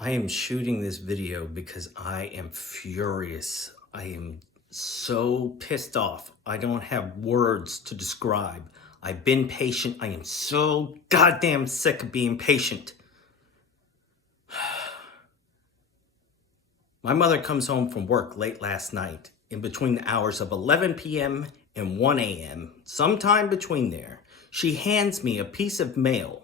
I am shooting this video because I am furious. I am so pissed off. I don't have words to describe. I've been patient. I am so goddamn sick of being patient. My mother comes home from work late last night in between the hours of 11 p.m. and 1 a.m. Sometime between there, she hands me a piece of mail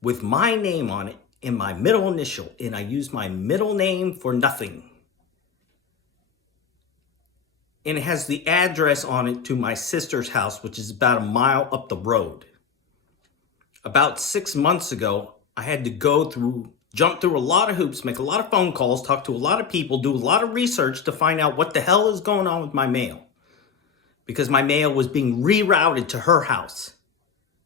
with my name on it and my middle initial, and I use my middle name for nothing. And it has the address on it to my sister's house, which is about a mile up the road. About 6 months ago, I had to jump through a lot of hoops, make a lot of phone calls, talk to a lot of people, do a lot of research to find out what the hell is going on with my mail. Because my mail was being rerouted to her house,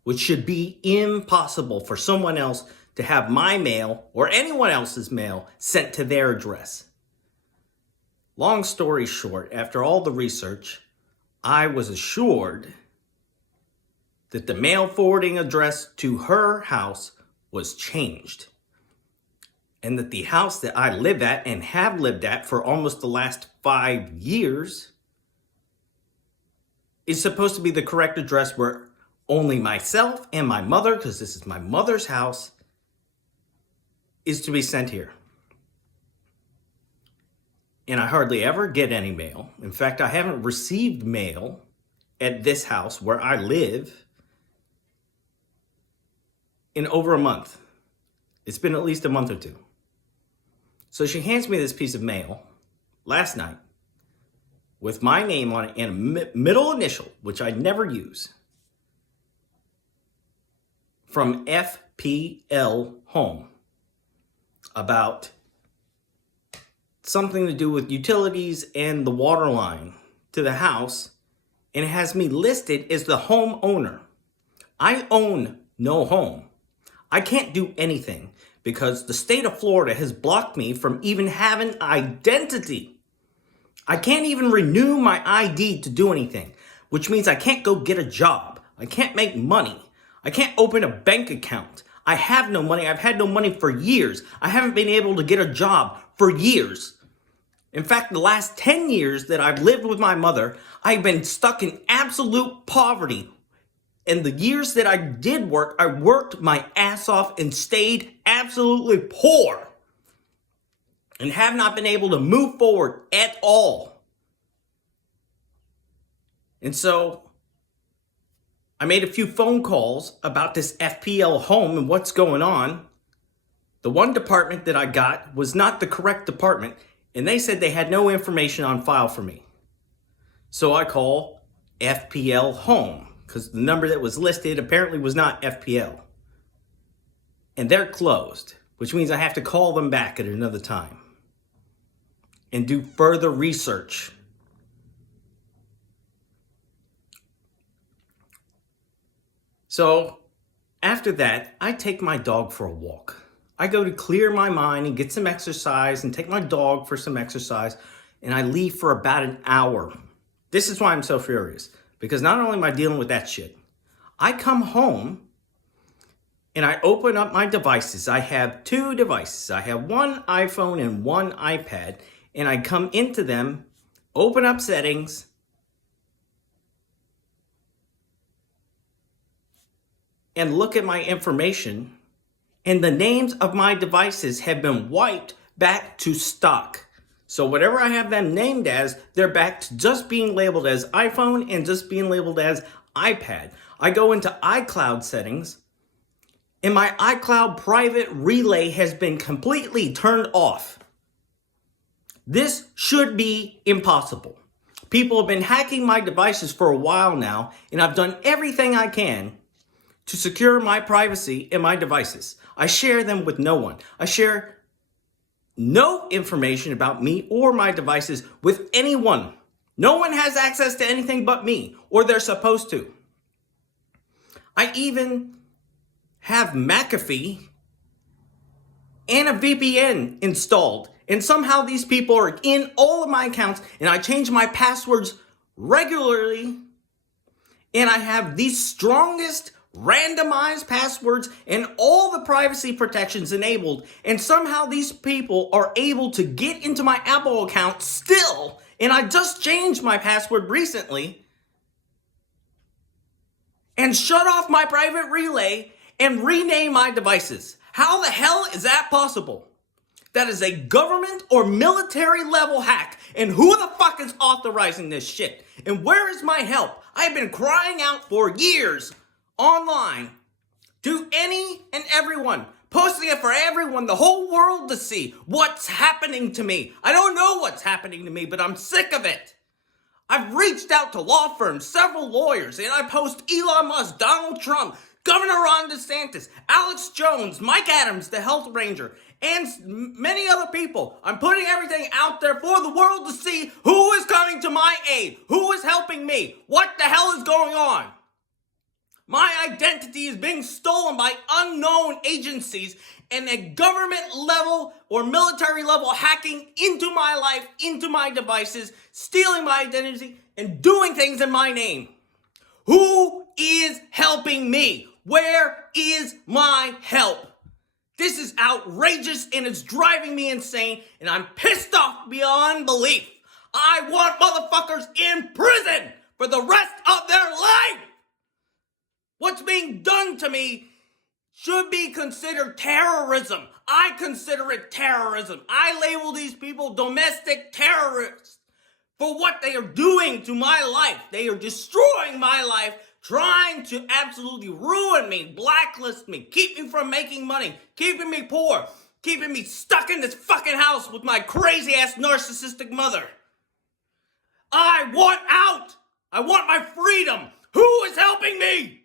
which should be impossible for someone else to have my mail or anyone else's mail sent to their address. Long story short, after all the research, I was assured that the mail forwarding address to her house was changed, and that the house that I live at and have lived at for almost the last 5 years is supposed to be the correct address where only myself and my mother, because this is my mother's house, is to be sent here. And I hardly ever get any mail. In fact, I haven't received mail at this house where I live in over a month. It's been at least a month or two. So she hands me this piece of mail last night with my name on it and a middle initial, which I never use, from FPL Home, about something to do with utilities and the water line to the house, and it has me listed as the homeowner. I own no home. I can't do anything because the state of Florida has blocked me from even having identity. I can't even renew my ID to do anything, which means I can't go get a job. I can't make money. I can't open a bank account. I have no money. I've had no money for years. I haven't been able to get a job for years. In fact, the last 10 years that I've lived with my mother, I've been stuck in absolute poverty. And the years that I did work, I worked my ass off and stayed absolutely poor and have not been able to move forward at all. And so I made a few phone calls about this FPL Home and what's going on. The one department that I got was not the correct department, and they said they had no information on file for me. So I call FPL Home, because the number that was listed apparently was not FPL. And they're closed, which means I have to call them back at another time and do further research. So after that, I take my dog for a walk. I go to clear my mind and get some exercise and take my dog for some exercise, and I leave for about an hour. This is why I'm so furious, because not only am I dealing with that shit, I come home and I open up my devices. I have 2 devices. I have one iPhone and one iPad, and I come into them, open up settings, and look at my information, and the names of my devices have been wiped back to stock. So whatever I have them named as, they're back to just being labeled as iPhone and just being labeled as iPad. I go into iCloud settings, and my iCloud private relay has been completely turned off. This should be impossible. People have been hacking my devices for a while now, and I've done everything I can to secure my privacy in my devices. I share them with no one. I share no information about me or my devices with anyone. No one has access to anything but me, or they're supposed to. I even have McAfee and a VPN installed, and somehow these people are in all of my accounts, and I change my passwords regularly, and I have the strongest randomized passwords, and all the privacy protections enabled, and somehow these people are able to get into my Apple account still, and I just changed my password recently, and shut off my private relay and rename my devices. How the hell is that possible? That is a government or military level hack. And who the fuck is authorizing this shit? And where is my help? I have been crying out for years online to any and everyone, posting it for everyone, the whole world to see what's happening to me. I don't know what's happening to me, but I'm sick of it. I've reached out to law firms, several lawyers, and I post Elon Musk, Donald Trump, Governor Ron DeSantis, Alex Jones, Mike Adams, the health ranger, and many other people. I'm putting everything out there for the world to see who is coming to my aid, who is helping me, what the hell is going on. My identity is being stolen by unknown agencies and a government level or military level hacking into my life, into my devices, stealing my identity, and doing things in my name. Who is helping me? Where is my help? This is outrageous and it's driving me insane, and I'm pissed off beyond belief. I want motherfuckers in prison for the rest of their life. What's being done to me should be considered terrorism. I consider it terrorism. I label these people domestic terrorists for what they are doing to my life. They are destroying my life, trying to absolutely ruin me, blacklist me, keep me from making money, keeping me poor, keeping me stuck in this fucking house with my crazy ass narcissistic mother. I want out. I want my freedom. Who is helping me?